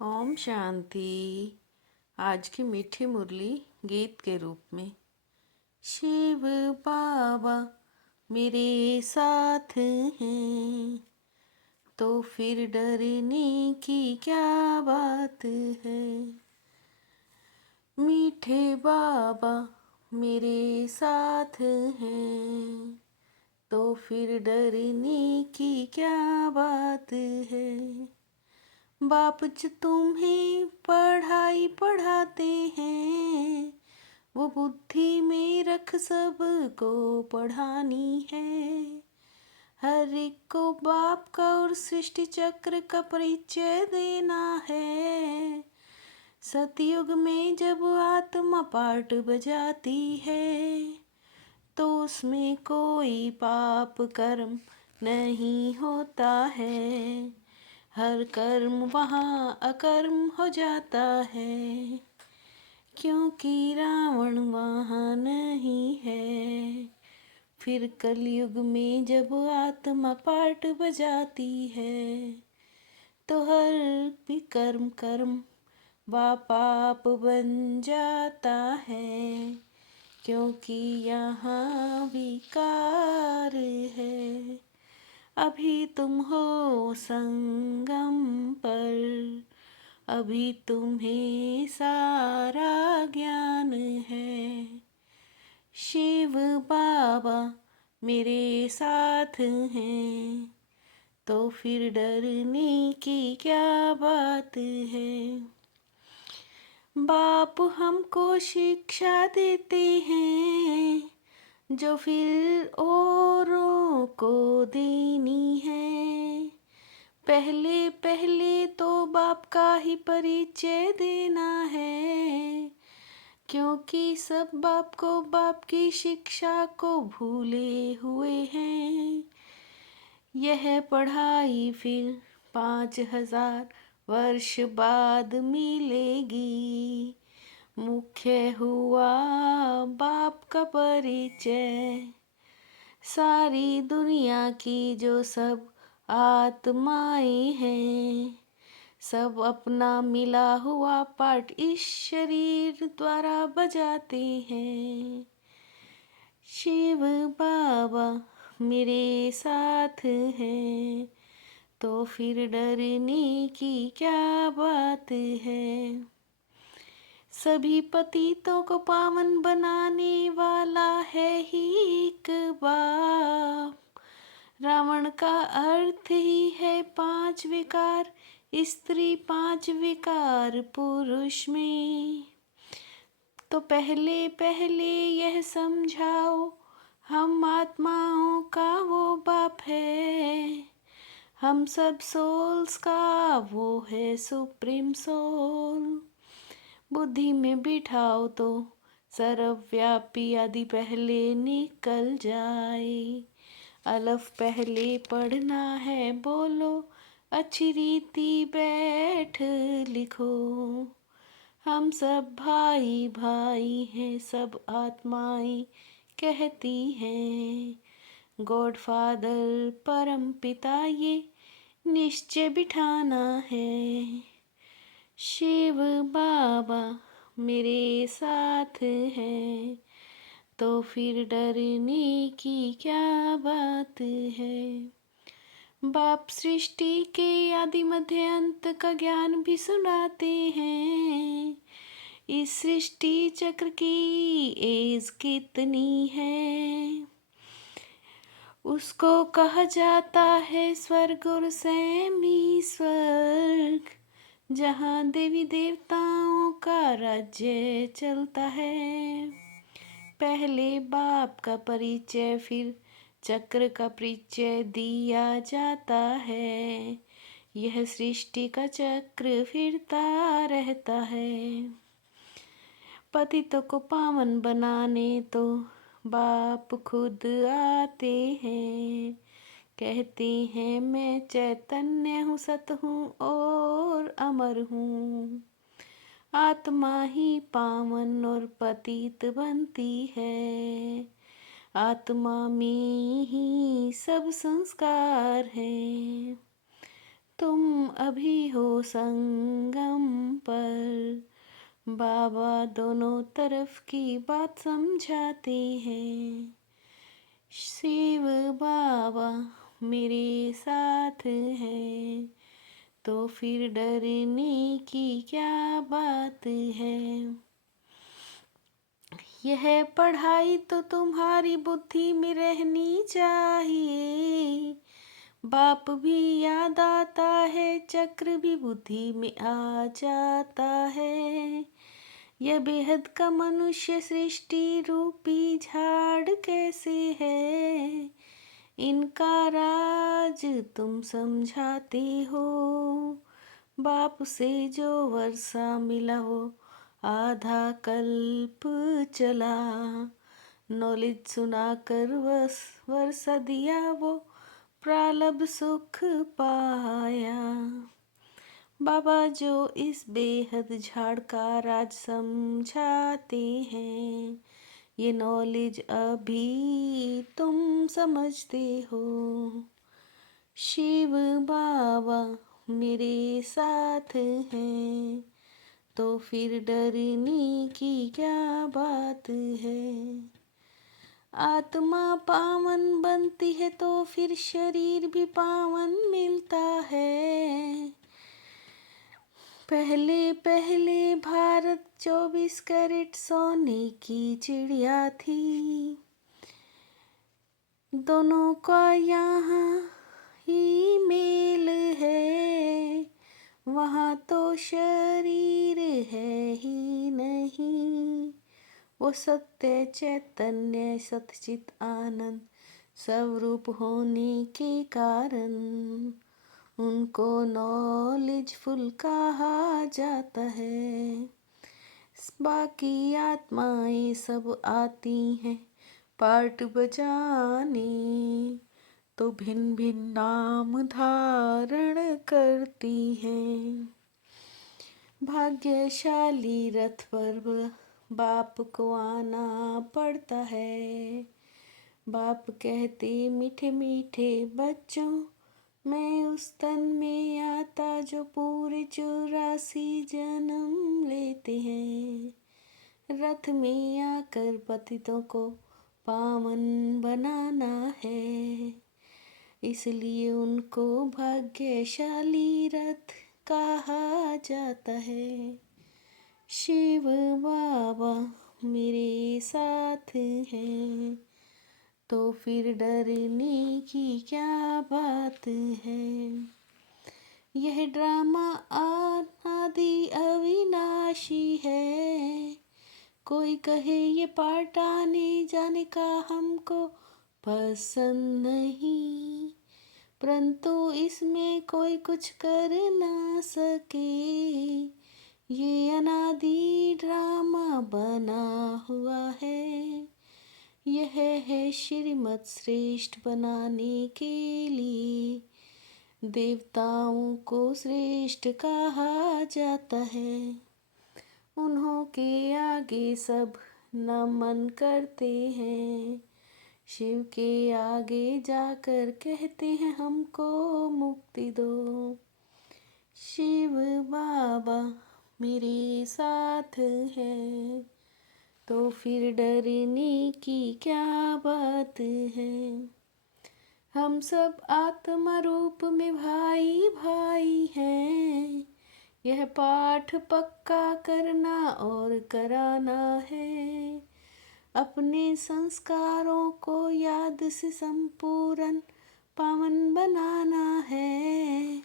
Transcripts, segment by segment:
ओम शांति। आज की मीठी मुरली गीत के रूप में। शिव बाबा मेरे साथ हैं, तो फिर डरने की क्या बात है। मीठे बाबा मेरे साथ हैं, तो फिर डरने की क्या बात है। बाप जो तुम्हें पढ़ाई पढ़ाते हैं, वो बुद्धि में रख सबको पढ़ानी है। हर एक को बाप का और सृष्टि चक्र का परिचय देना है। सतयुग में जब आत्मा पाठ बजाती है, तो उसमें कोई पाप कर्म नहीं होता है। हर कर्म वहाँ अकर्म हो जाता है, क्योंकि रावण वहाँ नहीं है। फिर कलयुग में जब आत्मा पाठ बजाती है, तो हर भी कर्म वा पाप बन जाता है, क्योंकि यहाँ विकार है। अभी तुम हो संगम पर, अभी तुम्हें सारा ज्ञान है। शिव बाबा मेरे साथ हैं, तो फिर डरने की क्या बात है। बाप हमको शिक्षा देते हैं, जो फिर औरों को देनी है। पहले पहले तो बाप का ही परिचय देना है, क्योंकि सब बाप को बाप की शिक्षा को भूले हुए हैं। यह पढ़ाई फिर 5000 वर्ष बाद मिलेगी। मुख्य हुआ बाप का परिचय। सारी दुनिया की जो सब आत्माएं हैं, सब अपना मिला हुआ पाठ इस शरीर द्वारा बजाते हैं। शिव बाबा मेरे साथ हैं, तो फिर डरने की क्या बात है। सभी पतितों को पावन बनाने वाला है ही एक बाप। रावण का अर्थ ही है 5 विकार, स्त्री 5 विकार पुरुष में। तो पहले पहले यह समझाओ, हम आत्माओं का वो बाप है। हम सब सोल्स का वो है सुप्रीम सोल। बुद्धि में बिठाओ तो सर्वव्यापी आदि पहले निकल जाए। अलफ पहले पढ़ना है, बोलो अच्छी रीति बैठ लिखो। हम सब भाई भाई हैं, सब आत्माएं कहती हैं। गॉड फादर परम पिता ये निश्चय बिठाना है। शिव बाबा मेरे साथ हैं, तो फिर डरने की क्या बात है। बाप सृष्टि के आदि मध्य अंत का ज्ञान भी सुनाते हैं। इस सृष्टि चक्र की एज कितनी है, उसको कहा जाता है स्वर्ग और सैमी स्वर्ग, जहाँ देवी देवताओं का राज्य चलता है। पहले बाप का परिचय फिर चक्र का परिचय दिया जाता है। यह सृष्टि का चक्र फिरता रहता है। पतितों को पावन बनाने तो बाप खुद आते हैं। कहते हैं मैं चैतन्य हूँ, सत हूँ और अमर हूँ। आत्मा ही पावन और पतित बनती है। आत्मा में ही सब संस्कार हैं। तुम अभी हो संगम पर, बाबा दोनों तरफ की बात समझाते हैं। शिव बाबा मेरे साथ हैं, तो फिर डरने की क्या बात है। यह पढ़ाई तो तुम्हारी बुद्धि में रहनी चाहिए। बाप भी याद आता है, चक्र भी बुद्धि में आ जाता है। यह बेहद का मनुष्य सृष्टि रूपी झाड़ कैसे है, इनका राज तुम समझाते हो। बाप से जो वर्षा मिला वो आधा कल्प चला, नॉलेज सुनाकर वर्षा दिया वो प्रारब्ध सुख पाया। बाबा जो इस बेहद झाड़ का राज समझाते हैं, ये नॉलेज अभी तुम समझते हो। शिव बाबा मेरे साथ हैं, तो फिर डरने की क्या बात है। आत्मा पावन बनती है तो फिर शरीर भी पावन मिलता है। पहले पहले भारत 24 कैरेट सोने की चिड़िया थी। दोनों का यहाँ ही मेल है, वहाँ तो शरीर है ही नहीं। वो सत्य चैतन्य सतचित आनंद स्वरूप होने के कारण उनको नॉलेजफुल कहा जाता है। बाकी आत्माएं सब आती हैं पार्ट बजाने, तो भिन्न भिन्न नाम धारण करती हैं। भाग्यशाली रथ पर बाप को आना पड़ता है। बाप कहते मीठे मीठे बच्चों, मैं उस तन में आता जो पूरे 84 जन्म लेते हैं। रथ में आकर पतितों को पावन बनाना है, इसलिए उनको भाग्यशाली रथ कहा जाता है। शिव बाबा मेरे साथ हैं, तो फिर डरने की क्या बात है। यह ड्रामा आदि अविनाशी है। कोई कहे ये पार्ट आने जाने का हमको पसंद नहीं, परंतु इसमें कोई कुछ कर ना सके। ये अनादि ड्रामा बना हुआ है। यह है श्रीमत श्रेष्ठ बनाने के लिए। देवताओं को श्रेष्ठ कहा जाता है। उन्हों के आगे सब नमन करते हैं। शिव के आगे जाकर कहते हैं हमको मुक्ति दो। शिव बाबा मेरे साथ हैं, तो फिर डरने की क्या बात है। हम सब आत्मा रूप में भाई भाई हैं। यह पाठ पक्का करना और कराना है। अपने संस्कारों को याद से संपूर्ण पावन बनाना है।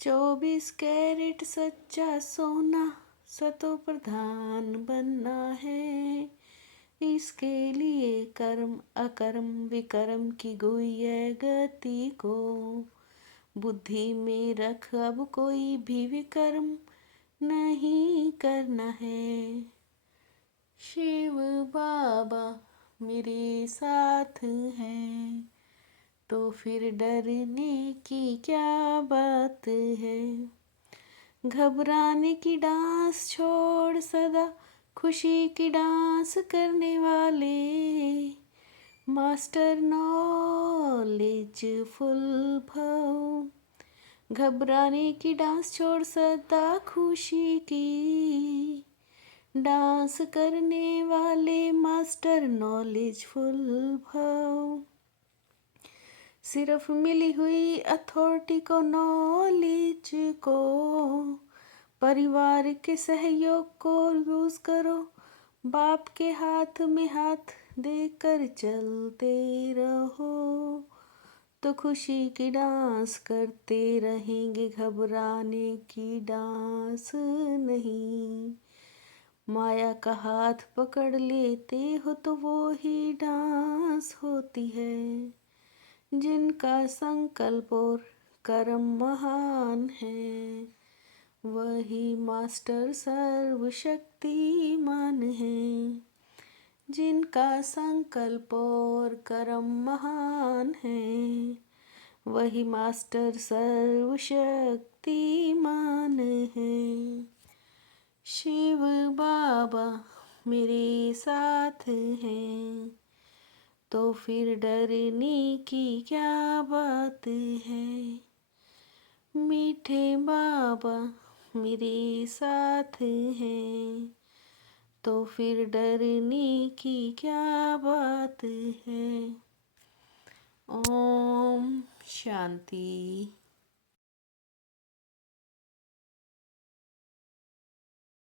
24 कैरेट सच्चा सोना सतो प्रधान बनना है। इसके लिए कर्म अकर्म विकर्म की गुह्य गति को बुद्धि में रख अब कोई भी विकर्म नहीं करना है। शिव बाबा मेरे साथ हैं, तो फिर डरने की क्या बात है। घबराने की डांस छोड़ सदा खुशी की डांस करने वाले मास्टर नॉलेज फुल भव घबराने की डांस छोड़ सदा खुशी की डांस करने वाले मास्टर नॉलेजफुल भव। सिर्फ मिली हुई अथॉरिटी को नॉलेज को परिवार के सहयोग को यूज करो। बाप के हाथ में हाथ देकर चलते रहो तो खुशी की डांस करते रहेंगे, घबराने की डांस नहीं। माया का हाथ पकड़ लेते हो तो वो ही डांस होती है। जिनका संकल्प और कर्म महान है वही मास्टर सर्वशक्तिमान है। जिनका संकल्प और कर्म महान है वही मास्टर सर्वशक्तिमान है। शिव बाबा मेरे साथ हैं तो फिर डरने की क्या बात है। मीठे बाबा मेरे साथ हैं तो फिर डरने की क्या बात है। ओम शांति।